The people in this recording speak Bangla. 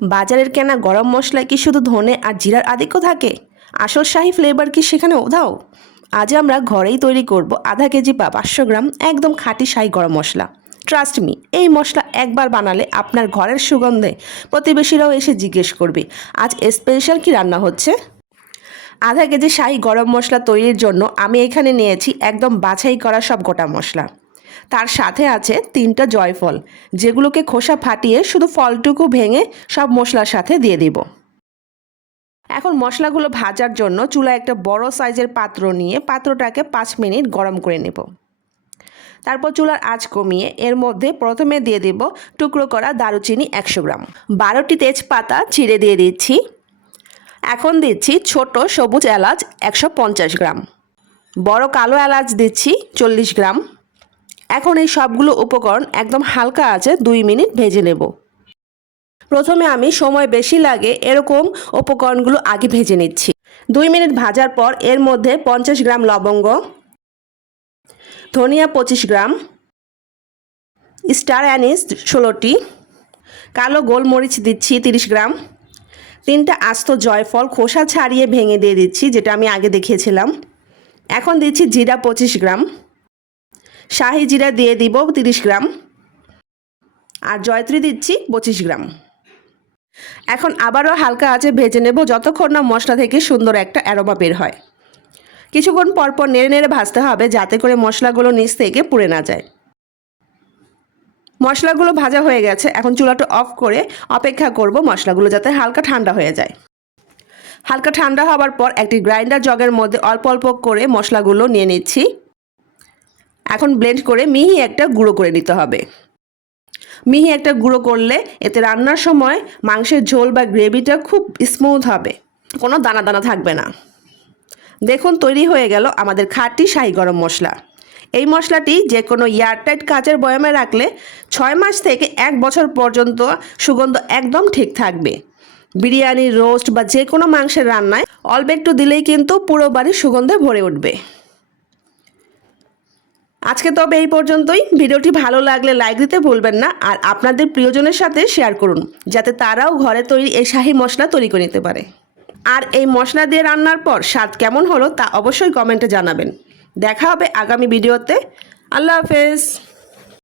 বাজারের কেনা গরম মশলায় কি শুধু ধনে আর জিরার আধিক্য থাকে? আসল শাহী ফ্লেভার কি সেখানে উধাও? আজ আমরা ঘরেই তৈরি করব আধা কেজি বা 500 গ্রাম একদম খাঁটি শাহী গরম মশলা। ট্রাস্ট মি, এই মশলা একবার বানালে আপনার ঘরের সুগন্ধে প্রতিবেশীরাও এসে জিজ্ঞেস করবে আজ স্পেশাল কি রান্না হচ্ছে। আধা কেজি শাহী গরম মশলা তৈরির জন্য আমি এখানে নিয়েছি একদম বাছাই করা সব গোটা মশলা। তার সাথে আছে 3টা জয়ফল, যেগুলোকে খোসা ফাটিয়ে শুধু ফলটুকু ভেঙে সব মশলার সাথে দিয়ে দিব। এখন মশলাগুলো ভাজার জন্য চুলায় একটা বড় সাইজের পাত্র নিয়ে পাত্রটাকে 5 মিনিট গরম করে নেব। তারপর চুলার আঁচ কমিয়ে এর মধ্যে প্রথমে দিয়ে দেব টুকরো করা দারুচিনি 100 গ্রাম, 12টি তেজপাতা চিড়ে দিয়ে দিচ্ছি। এখন দিচ্ছি ছোট সবুজ এলাচ 150 গ্রাম, বড় কালো এলাচ দিচ্ছি 40 গ্রাম। এখন এই সবগুলো উপকরণ একদম হালকা আঁচে 2 মিনিট ভেজে নেব। প্রথমে আমি সময় বেশি লাগে এরকম উপকরণগুলো আগে ভেজে নিচ্ছি। 2 মিনিট ভাজার পর এর মধ্যে 50 গ্রাম লবঙ্গ, ধনিয়া 25 গ্রাম, স্টার অ্যানিস 16টি, কালো গোলমরিচ দিচ্ছি 30 গ্রাম, 3টা আস্ত জয়ফল খোসা ছাড়িয়ে ভেঙে দিয়ে দিচ্ছি, যেটা আমি আগে দেখিয়েছিলাম। এখন দিচ্ছি জিরা 25 গ্রাম, শাহি জিরা দিয়ে দিব 30 গ্রাম, আর জয়ত্রী দিচ্ছি 25 গ্রাম। এখন আবারও হালকা আঁচে ভেজে নেব যতক্ষণ না মশলা থেকে সুন্দর একটা অ্যারোমা বের হয়। কিছুক্ষণ পরপর নেড়ে নেড়ে ভাজতে হবে যাতে করে মশলাগুলো নিচ থেকে পুড়ে না যায়। মশলাগুলো ভাজা হয়ে গেছে, এখন চুলাটা অফ করে অপেক্ষা করব মশলাগুলো যাতে হালকা ঠান্ডা হয়ে যায়। হালকা ঠান্ডা হওয়ার পর একটি গ্রাইন্ডার জগের মধ্যে অল্প অল্প করে মশলাগুলো নিয়ে নিচ্ছি। এখন ব্লেন্ড করে মিহি একটা গুঁড়ো করে নিতে হবে। মিহি একটা গুঁড়ো করলে এতে রান্নার সময় মাংসের ঝোল বা গ্রেভিটা খুব স্মুথ হবে, কোনো দানা দানা থাকবে না। দেখুন তৈরি হয়ে গেল আমাদের খাঁটি শাহী গরম মশলা। এই মশলাটি যে কোনো এয়ারটাইট কাচের বয়ামে রাখলে 6 মাস থেকে 1 বছর পর্যন্ত সুগন্ধ একদম ঠিক থাকবে। বিরিয়ানি, রোস্ট বা যে কোনো মাংসের রান্নায় অল্প একটু দিলেই কিন্তু পুরো বাড়ি সুগন্ধে ভরে উঠবে। আজকে তবে এই পর্যন্তই। ভিডিওটি ভালো লাগলে লাইক দিতে ভুলবেন না, আর আপনাদের প্রিয়জনের সাথে শেয়ার করুন যাতে তারাও ঘরে তৈরি এই শাহী মশলা তৈরি করে নিতে পারে। আর এই মশলা দিয়ে রান্নার পর স্বাদ কেমন হলো তা অবশ্যই কমেন্টে জানাবেন। দেখা হবে আগামী ভিডিওতে। আল্লাহ হাফেজ।